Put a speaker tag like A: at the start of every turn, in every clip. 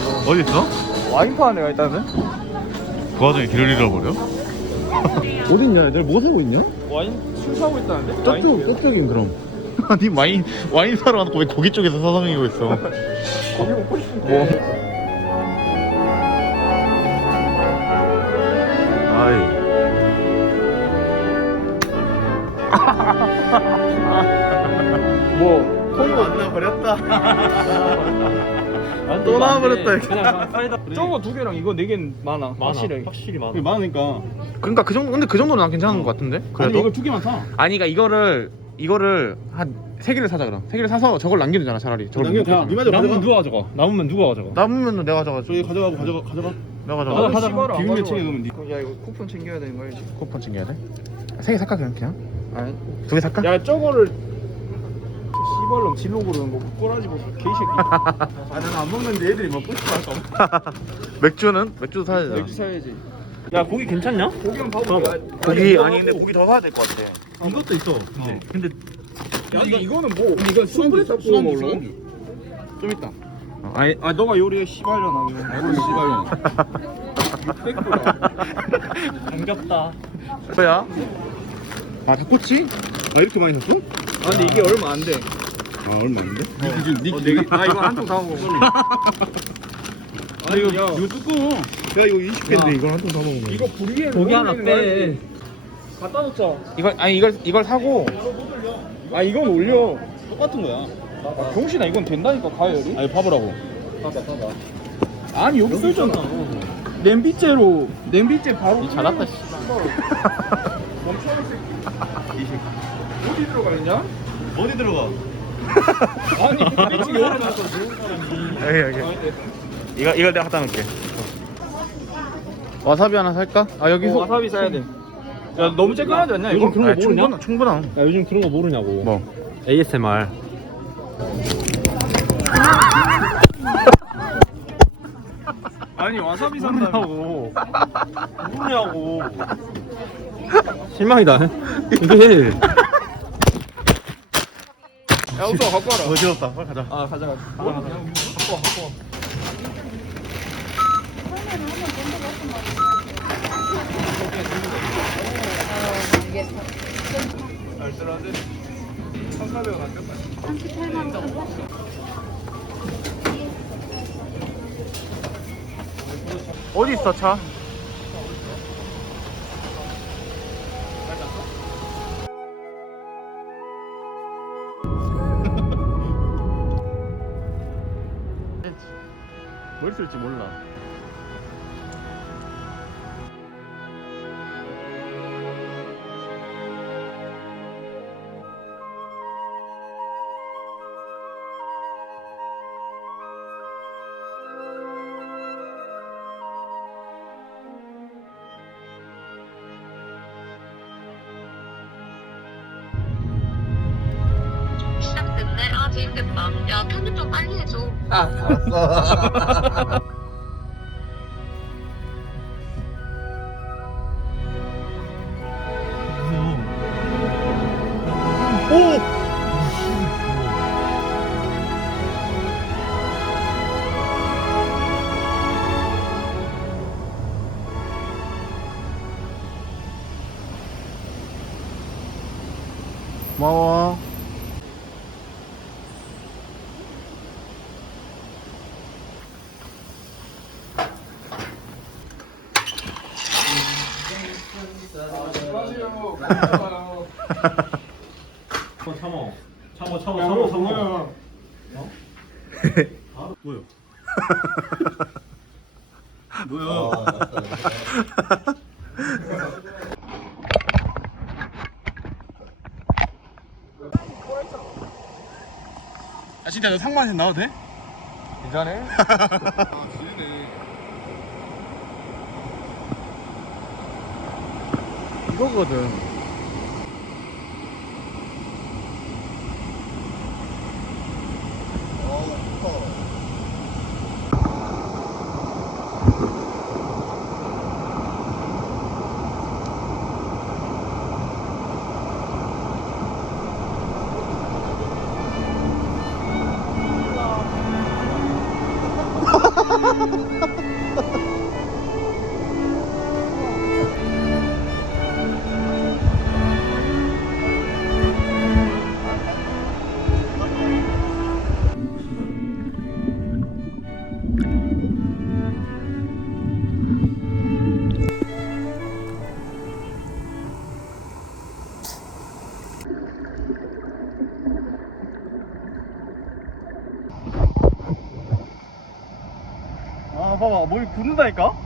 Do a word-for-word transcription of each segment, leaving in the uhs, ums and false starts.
A: 어디 있어?
B: 와인 파는 애가 있다는데?
A: 그 와중에 길을 잃어버려? 어디 있냐 애들 뭐 사고 있냐?
B: 와인 술 사고 있다는데?
A: 저쪽 저쪽인 그럼 아니 와인 와인 사러 와놓고 왜 고기 쪽에서 사성이고 있어
B: 거기 먹고 싶은데
A: 뭐 아이
B: 뭐 통보
A: 만나버렸다
B: 또
A: 나와버렸다
B: 그냥 사이다 저거 두 개랑 이거 네 개는 많아
C: 많아.
B: 확실히
C: 확실히 많아.
A: 많으니까
D: 그러니까 그 정도 근데 그 정도는 난 괜찮은 것 같은데. 그래도
B: 이거 두 개만 사
D: 아니 그러니까 이거를 이거를 한 세 개를 사자 그럼. 세 개를 사서 저걸 남기면 차라리. 저걸
A: 남겨,
D: 못
A: 야,
D: 먹겠잖아.
A: 이마저
C: 남으면
A: 가져가.
C: 누가 가져가? 남으면 누가 가져가?
D: 남으면 내가 가져가.
A: 저기 가져가고 가져가 가져가
D: 내가
B: 나도
D: 가져가.
C: 가져가.
B: 씨발을 안
A: 비빔면
B: 가져와.
A: 챙겨 놓으면 돼.
B: 그럼 야 이거 쿠폰 챙겨야 되는 거 알지?
D: 쿠폰 챙겨야 돼? 세 개 살까 그냥 그냥?
B: 아니
D: 두 개 살까?
B: 야 저거를 씨발놈 진로 고르는 거 꼬라지 보고 개새끼
A: 아 나는 안 먹는데 애들이 먹고 싶어 할까
D: 맥주는 맥주도 사야 되잖아.
B: 맥주 사야지
C: 야 고기 괜찮냐?
B: 고기만 봐봐
D: 고기 아니 근데 고기 더 사야 될 것 같아.
A: 이것도 있어 근데 근데
B: 야 이거 이거는 뭐 이거 숯불에 딱 구워 먹을래?
A: 좀 있다
B: 아니 아 너가 요리해 씨발려나
A: 뭘 씨발이야
C: 감겹다.
D: 뭐야?
A: 아 닭꼬치? 아 이렇게 많이 샀어?
B: 아 근데 이게 얼마 안 돼.
A: 아 얼마 안 돼? 니 기준 니
B: 어,
A: 기준
B: 네 개- 아 이거 한 통 다 먹어. 아니 이거
A: 이거 두꺼워 야 이거 이십 개인데 이걸 한 통 다 먹으면
B: 이거 불위에
C: 고기 하나
B: 올리는 거
C: 빼.
B: 알지? 갖다 놓자.
D: 이걸 아니 이걸 이걸 사고
B: 아 이건 올려.
A: 똑같은 거야
B: 아, 병신아 이건 된다니까 가열이.
A: 아니 봐보라고
B: 아니 여기 써있잖아. 냄비째로 냄비째 바로.
C: 잘났다,
B: 멈춰 이 새끼. 이 새끼. 어디 들어가 있냐?
A: 어디 들어가?
B: 아니 미치게 열어놨어.
D: 여기 여기. 이거 이걸 내가 갖다 놓을게. 와사비 하나 살까? 아 여기 소-
B: 와사비 사야 돼. 야 너무 쬐끈하지 않냐 이거?
C: 요즘 그런 거
D: 아,
C: 모르냐?
D: 충분 충분함.
C: 야 요즘 그런 거 모르냐고.
D: 뭐?
C: 에이에스엠알.
B: 아니 와사비 산다고.
C: 모르냐고. 실망이다. 이게
B: 야 우서 갖고 와라.
A: 어지럽다 빨리 가자
B: 아 가져가. 갖고 와 갖고 와. 알뜰한데 천사백 원 아꼈다.
D: 어디 있어 차?
A: 뭘 쓸지 몰라
E: 시작됐네. 아 재밌겠다. 야 편집 좀 빨리 해줘.
A: 알았어 오!
D: 고마워.
C: 참어. 참어 참어 참어 참어.
A: 뭐야? 뭐야? 아 진짜 너 상만신 나와도 돼?
B: 괜찮네.
A: 아 지리네
D: 이거거든.
B: 아 봐봐 뭘 구른다니까?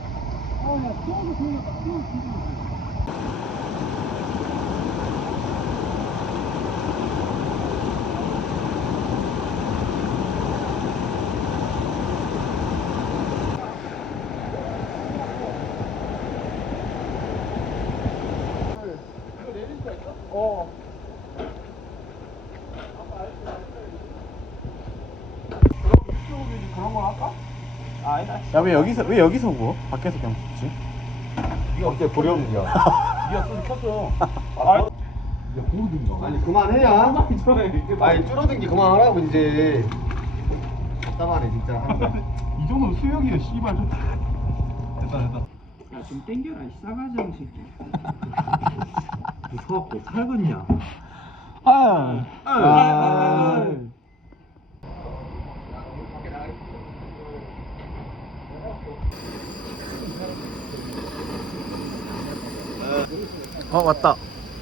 B: 어. 그런 걸 할까? 아, 아니다.
D: 야 왜 여기서 왜 여기서 구워? 밖에서 그냥 굽지?
B: 이거 어때 보려는 겨. 니가 소리 켰어. 아,
F: 아니 그만해야. 아니 줄어든 게 그만하라고 이제. 답답하네 진짜 하는 거.
B: 이 정도면 수영이야, 씨발. 좀. 됐다, 됐다.
C: 야 좀 땡겨라 이 싸가지 없는 새끼. 무서웠고 살겠냐?
B: 아, 아, 아.
D: 어 왔다.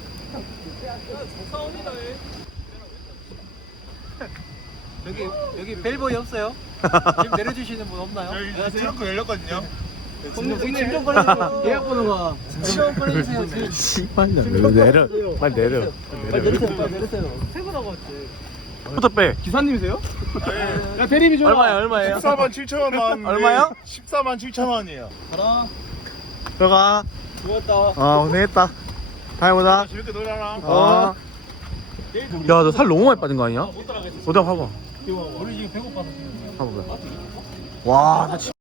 F: 여기 여기 벨보이 없어요? 지금 내려주시는 분 없나요?
B: 트렁크 열렸거든요.
F: 짐좀 꺼내주세요. 예약 번호가 짐좀 꺼내주세요.
D: 씨발냐 왜 내려? 빨리 내려.
F: 빨리 내리세요. 빨리 내리세요. 퇴근하고 왔지.
D: 부터 빼.
B: 기사님이세요? 야, 대리비 좀.
D: 얼마야 얼마예요?
A: 십사만 칠천 원.
D: 얼마요?
A: 십사만 칠천 원이에요.
F: 가라.
D: 들어가.
F: 좋았다.
D: 아 고생했다. 다음에 보자.
A: 재밌게 놀아라.
D: 어. 야 너 살 너무 많이 빠진 거 아니야?
F: 못 따라가겠어.
D: 어디 한번 봐봐.
F: 우리 지금 배고파서 지금.
D: 봐봐. 와, 나 진.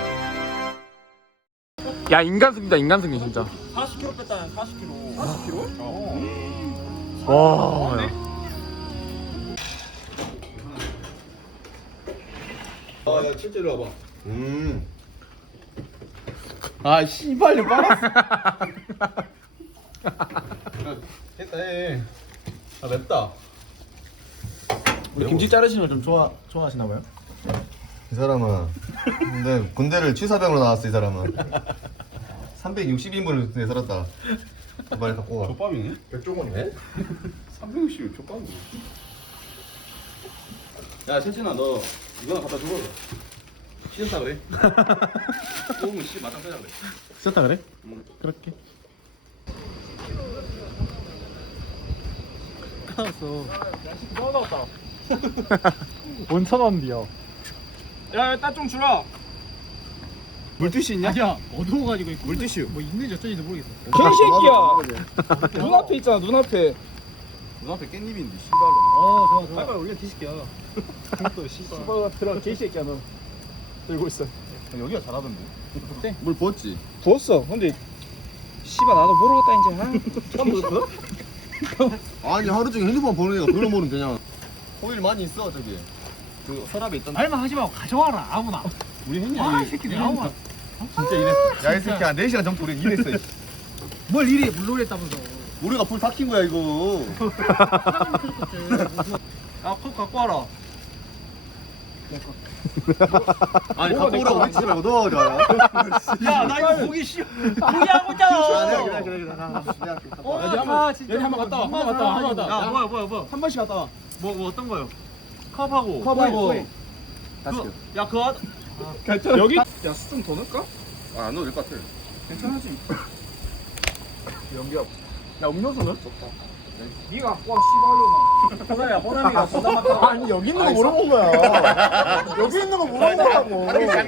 D: 야 인간 승리다 인간 승리 진짜.
F: 사십 킬로그램 뺐다. 사십 킬로그램. 사십 킬로그램?
D: 와. 야.
F: 아, 야, 실제로 와봐. 음.
B: 아, 씨발려 빨았어.
F: 됐다 해. 아 맵다.
B: 우리 김치 자르시는 걸 좀 좋아 좋아하시나 봐요?
F: 이 사람은 근데 군대를 취사병으로 나왔어 이 사람은. 삼백육십 인분을 내 살았다. 빨리 갖고 가.
A: 족밥이네?
F: 백종원이네?
A: 삼백육십 족밥이.
C: 야 세진아 너 이거나 갖다 주고 씻었다 그래? 뽑으면 씨 맞짱 뜨자 그래.
D: 씻었다 그래? 그렇게.
F: 까웠어.
B: 너무 나왔다. 원천 원디요. 야, 딱 좀 주라. 물티슈 있냐?
F: 야, 어두워가지고
B: 물티슈.
F: 뭐 있는지 어쩐지도 모르겠어.
B: 개새끼야. 눈앞에 있잖아, 눈앞에.
A: 눈앞에 깻잎인데 씨발로.
F: 어, 좋아, 좋아.
B: 빨리 우리가 뒤식이야. 또 씨발 들어 개새끼야 너. 들고 있어.
A: 여기가 잘하던데.
B: 물 부었지? 부었어. 근데 씨발 나도 모르겠다 이제.
F: 처음 보셨어? 아니 하루 종일 핸드폰 보는 애가 그걸 모르면 되냐. 호일 많이 있어 저기. 그 서랍에 있던.
C: 말만 하지 말고 가져와라 아무나.
F: 우리 했냐?
C: 아, 이 새끼들 아무나.
F: 진짜 이랬어. 야이 새끼야 네 시간 전부터 우리 이랬어.
C: 뭘 이리 물놀이 했다면서.
F: 우리가 불 다 킨 거야 이거.
B: 야, 컵 갖고 와라.
F: 아니 갖고 오라고 외치지 말고 넣어줘요.
B: 야, 나 이거 보기 싫어. 포기하고 있잖아.
F: 그래 그래 그래.
B: 어, 여기 한번 여기 한번 갔다 와. 한번 갔다 와. 한번 갔다 와.
C: 야 뭐야 뭐야 뭐야.
B: 한 번씩 갔다 와.
C: 뭐, 뭐 어떤 거요? 컵하고.
B: 컵하고.
C: 그, 야 그거 하다.
B: 괜찮아. 여기 야, 수 좀 더 넣을까?
A: 안 넣어도 될 것 같아.
B: 괜찮아지. 연기야. 야, 음료수는? 좋다. 니가 갖고 와, 씨발로. 호라야, 호람이가 존나 많다. 아니, 여기 있는 거 물어본 거야. 여기 있는 거 물어본 거라고.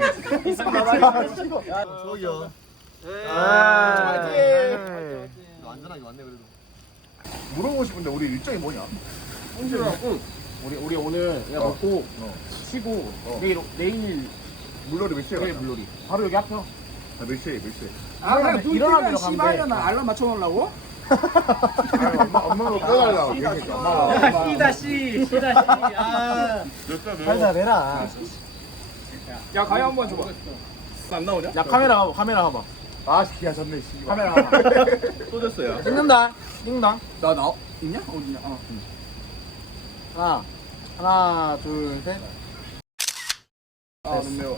F: 저기요.
D: 아.
F: 안전하게 왔네 그래도.
A: 물어보고 싶은데 우리 일정이 뭐냐?
B: 우리 우리 오늘 야 먹고 쉬고 내일 내일
A: 물놀이 몇 시에
B: 내일
A: 가냐?
B: 물놀이. 바로 여기 앞에.
A: 아, 몇 시에 몇 시에?
B: 아, 그냥 일어나면 씨발려나 알람 맞춰 놓으려고?
A: 엄마 엄마가 빼달라고.
B: 야, 씨다 씨, 씨다 씨. 아.
A: 몇자 몇?
B: 살살 해라. 야 가위 한번 줘봐. 안 나오냐? 야 카메라 봐봐. 카메라 봐봐. 아, 야 졌네. 씨. 카메라 봐봐.
C: 또 졌어요.
B: 찍는다. 찍는다. 나 나 있냐? 어디냐? 어. 하나, 하나, 둘, 셋. 아, 너무 매워.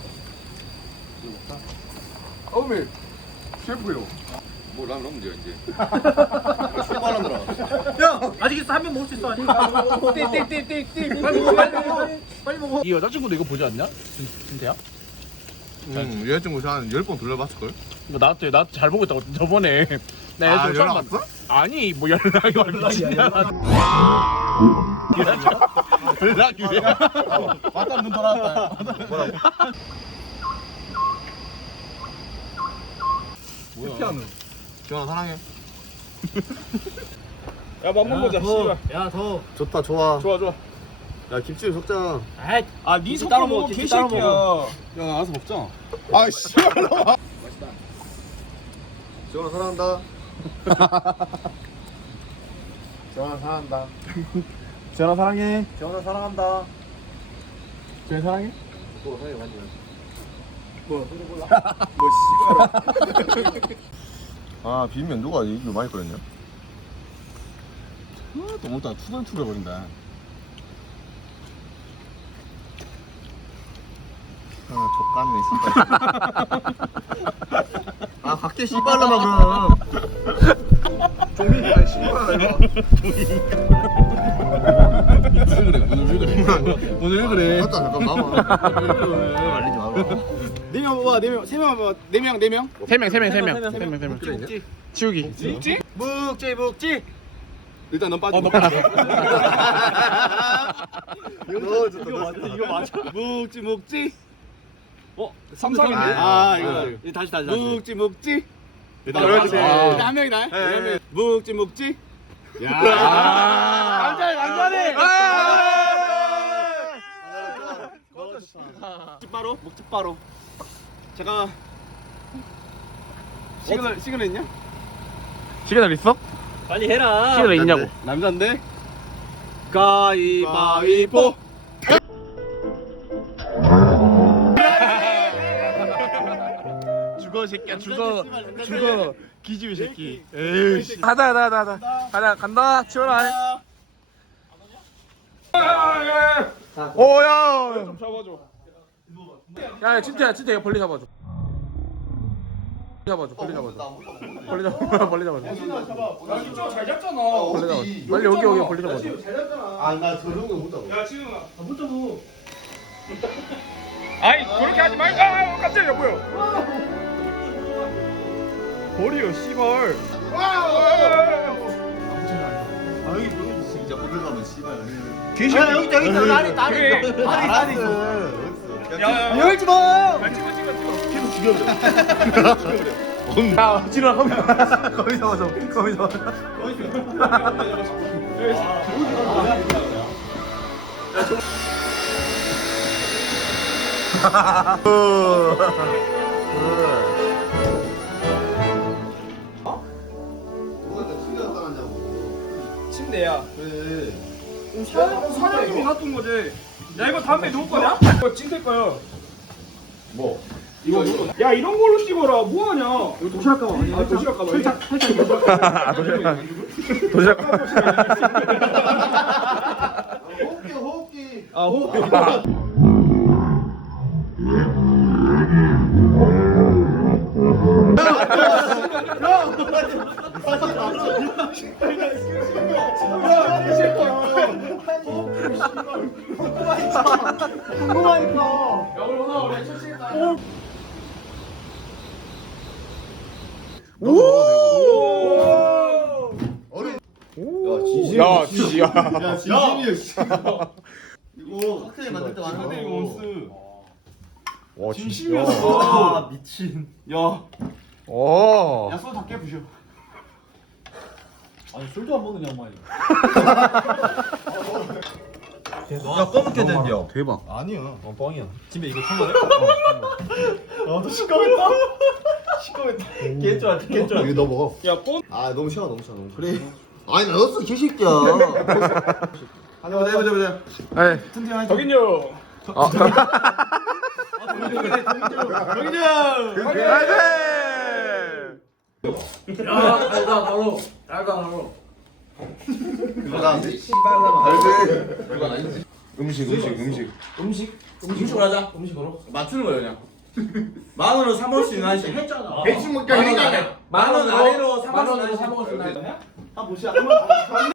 B: 어메, 셰프요.
C: 뭐 라면 먹으면 돼요 이제.
B: 아직 있어. 한 명 먹을 수 있어. 띠띠띠띠띠. 빨리 먹어, 빨리 먹어. 빨리 먹어.
D: 이 여자친구도 이거 보지 않냐? 진짜야?
F: 응, 여자친구 한 열 번 돌려봤을걸?
D: 뭐 나한테 나한테 잘 보고 있다고 저번에 나
F: 아,
D: 여자친구
F: 연락
D: 처음
F: 왔어?
D: 봤- 아니 뭐 연락이 와 미친냐 연락 유야
B: 맞다, 눈 돌아왔다.
F: 뭐야? 지원아 사랑해.
B: 야, 맘만 보자. 씨발.
F: 야, 더. 좋다, 좋아.
B: 좋아, 좋아.
F: 야, 김치를 섞자.
B: 아, 니 손가락 먹어, 개새끼야.
C: 야 알아서 먹자.
F: 아, 씨. 지원아 사랑한다.
B: 재원아 사랑한다. 재원아 사랑해.
F: 지원아 사랑한다.
B: 재원 사랑해?
F: 또 사랑해, 완전.
B: 뭐? 뭐 씨발.
F: 아, 비빔면 누가 이거 많이 끓였냐?
C: 또 먹다가 투덜투덜 거린다.
F: 아, 족같네, 씨발. 아, 밖에 씨발라마, 그럼. 종이, 아니, 씨발라,
C: 오늘 왜 그래? 오늘 왜 그래?
F: 맞다, 잠깐, 나와. 말리지 마라.
B: 네 명 봐봐, 네 명, 세 명 봐봐, 네 명, 네 명.
D: 세명세명세명세명세명 치우기
B: 묵지, 묵지.
C: 일단 넌 빠져.
B: 어, 너
F: 너, 진짜,
B: 이거 맞아, 이거 맞아.
C: 먹지 먹지.
B: 어, 삼삼인데?
C: 아 이거.
B: 아, 이거 다시, 다시, 다시.
C: 먹지 먹지. 일단
F: 그렇지.
C: 아,
B: 일단 한 명이다.
C: 네. 먹지 먹지. 야.
B: 남자네, 남자네.
C: 먹집바로 먹집바로. 제가 시그널 시그널 있냐?
D: 시계달 있어?
B: 빨리 해라.
D: 시계달 있냐고
C: 남잔데. 가위바위보.
D: 죽어 새끼야 죽어 죽어 기집애 새끼 에이씨 가자 가자 가자 가자 간다 치워라 오야
B: 좀 잡아줘.
D: 야 진짜야 진짜 이거 벌리 잡아줘 잡아줘 벌리 잡아줘 벌리 잡아줘 벌리 잡아줘
B: 야, 진짜 잘 잡잖아.
D: 벌리 잡아줘 빨리 여기 여기 벌리 잡아줘
B: 잘 잡잖아.
F: 아, 나 저런 거 못하고.
B: 야, 지훈아. 아, 못 잡어. 아이, 그렇게 하지 말고. 아, 깜짝이야, 뭐야. 버리요, 씨발.
F: 아, 여기 보면 진짜 호들갑은 씨발.
B: 개새끼. 야, 여기 있다, 여기 있다. 나리, 나리 있다. 나리, 나리 있어.
F: 어딨어?
B: 야, 야, 야.
F: 열지 마!
B: 야, 찍어, 찍어, 찍어.
F: 계속 죽여버려.
D: 야 지루한 거미 거미 잡아줘 거미 잡아줘
B: 침대야.
F: 그래.
B: 사장님이 놔둔 거지. 야, 이거 다음에 누구 거냐? 이거 찐택 거야.
F: 뭐?
B: 이거 이거. 야, 이런 걸로 찍어라. 뭐 하냐? 이거 도시락 가방 아니야? 아, 도시락 가방. 살짝 살짝
D: 아 도시락 도시락
F: 호흡기, 호흡기.
B: 아, 호.
F: 야, 진심. 야, 진심. 야, 진심이야, 씨. 이거 칵테일 만들 때 많은 거.
C: 원스.
D: 와
B: 진심이었어.
F: 아, 미친.
C: 야.
D: 오
B: 야, 소다 깨 부셔.
F: 야, 검게 된겨.
D: 대박
F: 아니야.
C: 어 뻥이야.
B: 집에 이거 한 거야? 어. 너 시꺼했다. 시꺼했다. 개쩔, 개쩔.
F: 이거 너 먹어.
B: 야, 뻔.
F: 아, 너무 싫어, 너무 싫어. 너무 싫어. 그래. 아니, 나 넣었어, 개새끼야. 하자, 보자, 보자, 보자.
D: 에이
B: 덕인요.
D: 어.
F: 음식 음식 음식.
C: 음식? 음식으로 하자. 음식으로. 맞추는 거예요 그냥. 만 원으로 사 먹을 수 있는 한식 했잖아.
B: 대충 먹게 하니까.
C: 만원 아래로 사 먹을 수 있는 한식.
B: 아 뭐시야? 한번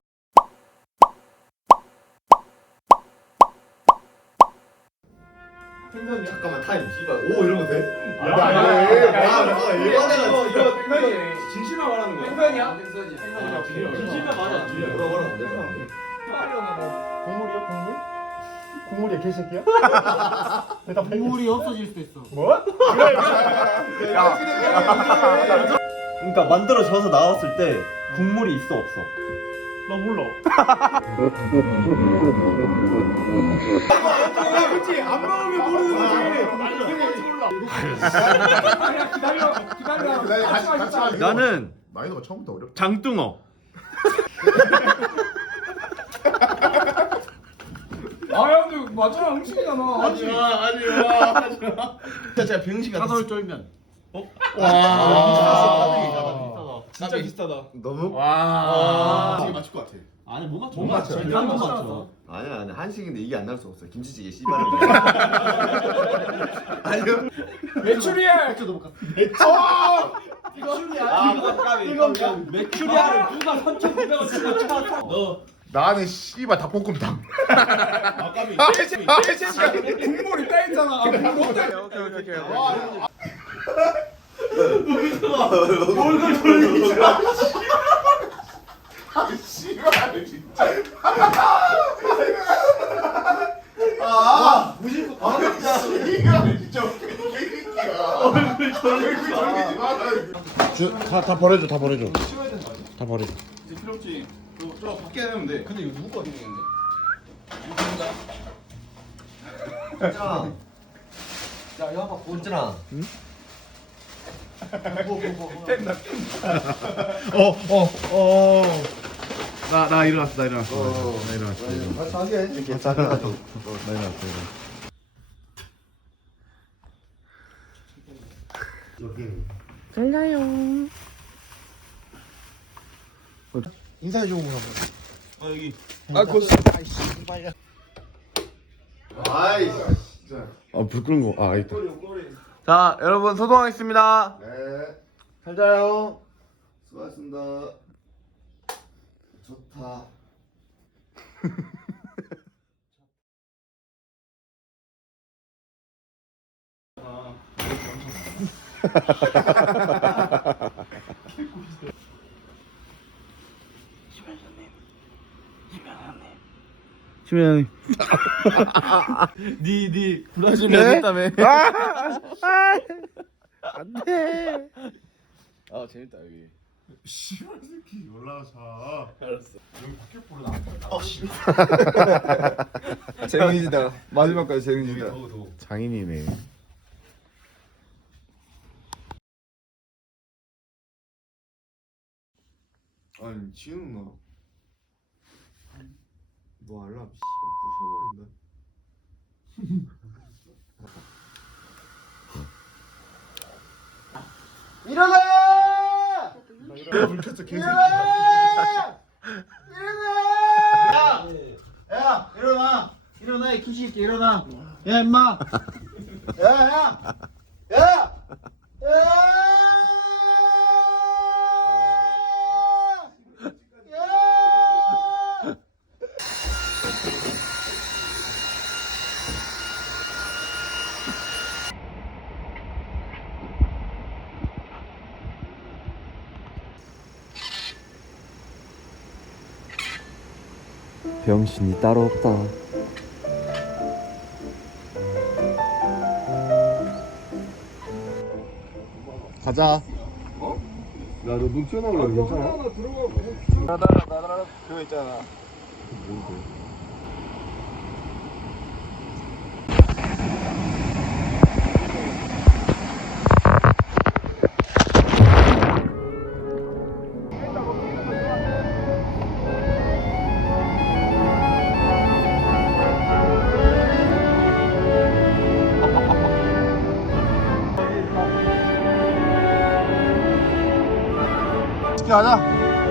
F: 잠깐만 타임 씨발. 오 이런 거 돼?
B: 야, 야, 야, 야,
F: 아 이거는
B: 이거 땡땡이.
C: 진실만 말하는 거야.
B: 땡땡이야?
C: 진실만 말해.
F: 뭐라 뭐라 안 돼.
B: 국물이야 국물? 국물이야 개새끼야? 대답
C: 국물이 없어질 수도 있어.
B: 뭐?
G: 그러니까 만들어져서 나왔을 때 국물이 있어 없어?
B: 나 몰라. 그렇지 안 먹으면 모르는 거지. 몰라. 기다려 기다려. 같이 같이 같이.
G: 나는
F: 난이도가 처음부터 어렵다.
G: 장뚱어.
B: 아 형들 맞잖아 음식이잖아.
C: 하지마 하지마 하지마.
F: 진짜 병신 같아.
C: 사설 쫄면.
F: 와.
B: 진짜 비슷하다.
F: 너무
C: 와.
F: 이게 맞출 것 같아.
C: 아니 못 맞춰.
B: 못 맞춰.
C: 한번 맞춰.
F: 아니야 아니야 한식인데 이게 안 나올 수 없어. 김치찌개 씨발은. 아니요.
B: 메추리알.
C: 아 이거 메추리알을 누가 삼천구백 원 주고 찾았어. 너
A: 나는 씨발 닭볶음탕.
B: 국물 있다 했잖아. 아 국물 없다.
D: 오케이 오케이 오케이.
F: 뭘걸 돌리지 마. 씨발 진짜. 아 무슨 아 진짜 진짜 얼굴 돌리지 마.
A: 다다 버려줘 다 버려줘. 다 버려줘.
C: 필요 없지. 저, 저 밖에 내면 돼. 근데 이거 누구 거 어디 있는데?
F: 자, 자 이거 한번 보잖아. 응?
A: 어어 어. 나 나 일어났어 나 일어났어. 나 일어났어.
F: 같이 하게 이렇게 작은 가지고.
A: 나 일어났어.
D: 잘 자요.
A: 인사해 주고 가봐.
D: 아 고시.
F: 아이 진짜.
A: 아불 끄는 거. 아 있다.
D: 자 여러분 소동하겠습니다.
F: 네.
D: 잘 자요.
F: 수고하셨습니다. 좋다.
D: 심현님.
G: 니니
D: 불러주면 안 됐다며. 안돼.
A: 아 재밌다 여기.
F: 씨발 새끼 올라가자.
D: 재밌이다. 마지막까지 재밌이다.
A: 장인이네.
F: 아니 지금 너. 너 알람 씨발 부셔버린다. 일어나! 내가 불 켰어 개새끼. 일어나! 일어나!
C: 야 일어나. 일어나 이 키시끼 일어나. 야 임마. 야야. 야.
G: 병신이 따로 없다.
A: 가자.
F: 야너 눈 튀어나오려 괜찮아?
D: 그거 있잖아.
F: 맛있게 하자.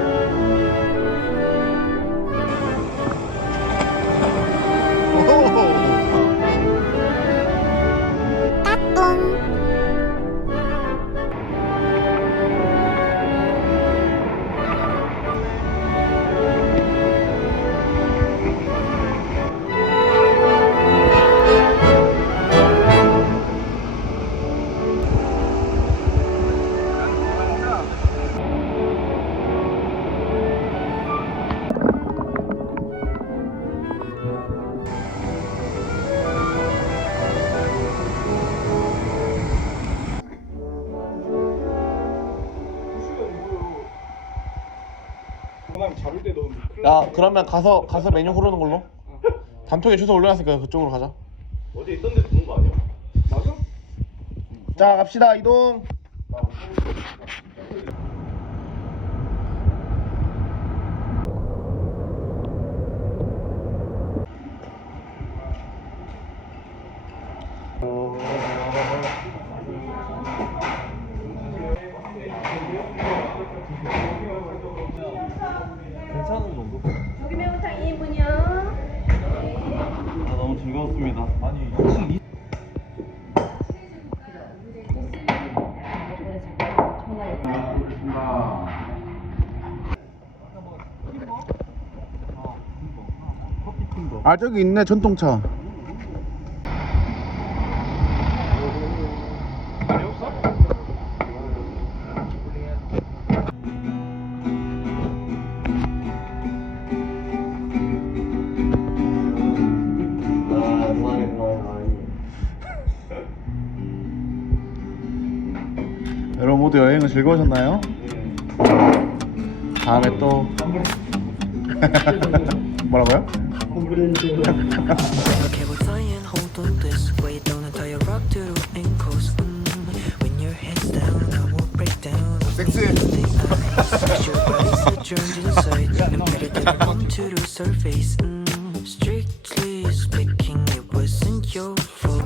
D: 야 그러면 가서 가서 메뉴 고르는 걸로. 단톡에 주소 올려놨으니까 그쪽으로 가자.
C: 어디 있던 데 두는 거 아니야? 맞아?
D: 자 갑시다 이동.
C: 괜찮은 정도?
E: 고기 매운탕 이 인분이요.
C: 아 너무 즐거웠습니다. 아니
D: 아 저기 있네 전통차. 여러분 모두 여행은 즐거우셨나요? 다음에 또 뭐라고요?
H: Okay, we're flying, hold on this. Way down and tie a rock to the ankles. Mm. When your head's down, I won't break down.
F: 섹스해.
H: Your body's adjourned inside. And better than onto the surface. Mm. Strictly speaking, it wasn't your fault.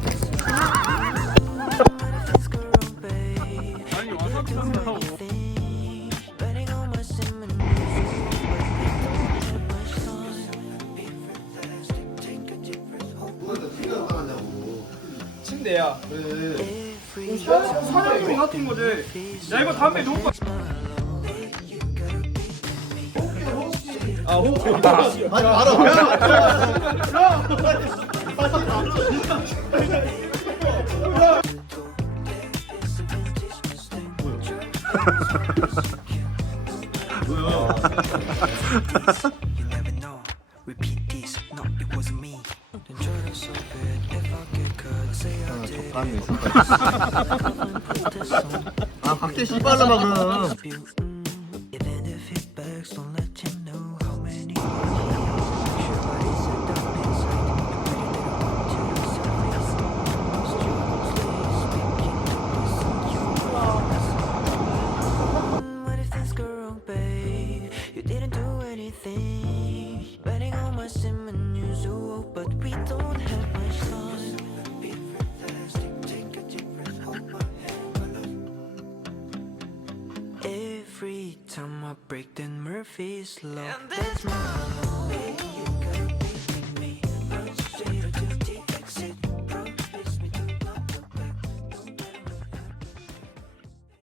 H: Things go wrong, babe. You didn't do anything. Betting on my cinnamon music, but we don't have much time. Be fantastic, take a deep breath, hold
B: 침대야.
H: every
B: 사장님이 같은 거지. 야 이거 담배 놓고. 아 호흡.
F: 하지 마라.
H: You never know. Repeat this. No, it wasn't me. Then try to solve it. If I get caught, say I did. Put this on.
F: 아 각자 씨발라마 그럼.
H: Dispute. Mm. Even if it backs, don't let you know how many. Your body's a dumb inside. And ready to come to the surface. Strictly speaking, it wasn't your fault. What if things go wrong, babe? You didn't do anything. Betting on my sim and you so, but we don't have much time. Be fantastic, take a deep breath, hold my hand. Every time I break, then Murphy's law. That's my